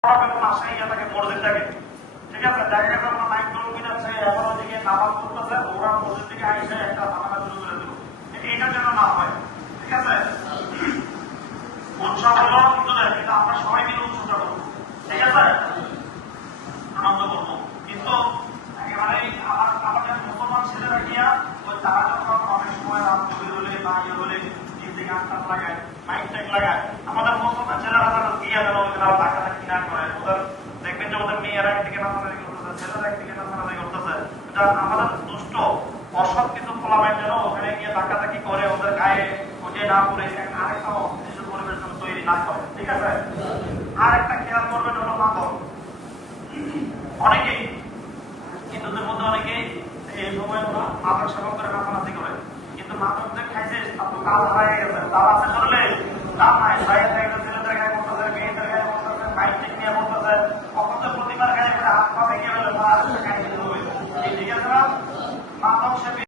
ঠিক আছে, দেখা গেছে আমরা মাইক দৌড় যাচ্ছে, এখন ওদিকে নামাজ পড়তেছে, ওরা মসজিদ থেকে আইসে একটা ঝামেলা শুরু করে দিল। এটা যেন না হয়, ঠিক আছে। উৎসব হলো কিন্তু আমরা সবাই মিলে উৎসবটা করবো, ঠিক আছে, আনন্দ করবো। কিন্তু একেবারে আমাদের মুসলমান ছেলেরা গিয়া ওই তারা যখন অনেক সময় রাত তৈরি হলে বা ইয়ে হলে দিকে আটটাত লাগায়, মাইক টাইক লাগায়, আমাদের মুসলমান ছেলেরা তারা গিয়া যেন ওরা টাকাটা কিনা করে, ওদের দেখবেন যে ওদের মেয়েরা একদিকে নাচানাচি করতেছে, ছেলেরা একদিকে নাচানাচি করতেছে। আমাদের দুষ্ট অসৎ কিছু ফলাবেন যেন ওখানে গিয়ে ধাক্কাধাক্কি করে ওদের গায়ে ওকে না করে আরেকটা অস্থিতিশীল পরিবেশন তৈরি না করে, ঠিক আছে। আর একটা খেয়াল করবেন হলো মাদক। অনেকেই হিন্দুদের মধ্যে অনেকেই এই সময় মাদক সেবন করে নাচানাচি করে, কিন্তু মাদকদের খাইছে তার তো কাল হারাই গেছে, তার আছে করলে তার নাই ছেলেদের গায়ে করতেছে, মেয়েদের গায়ে করতেছে, বাইক টেক নিয়ে করতেছে, কখন তো প্রতিবার গায়ে হাত পা ভেঙে গেলে ঠিক আছে না। মাদক সেবী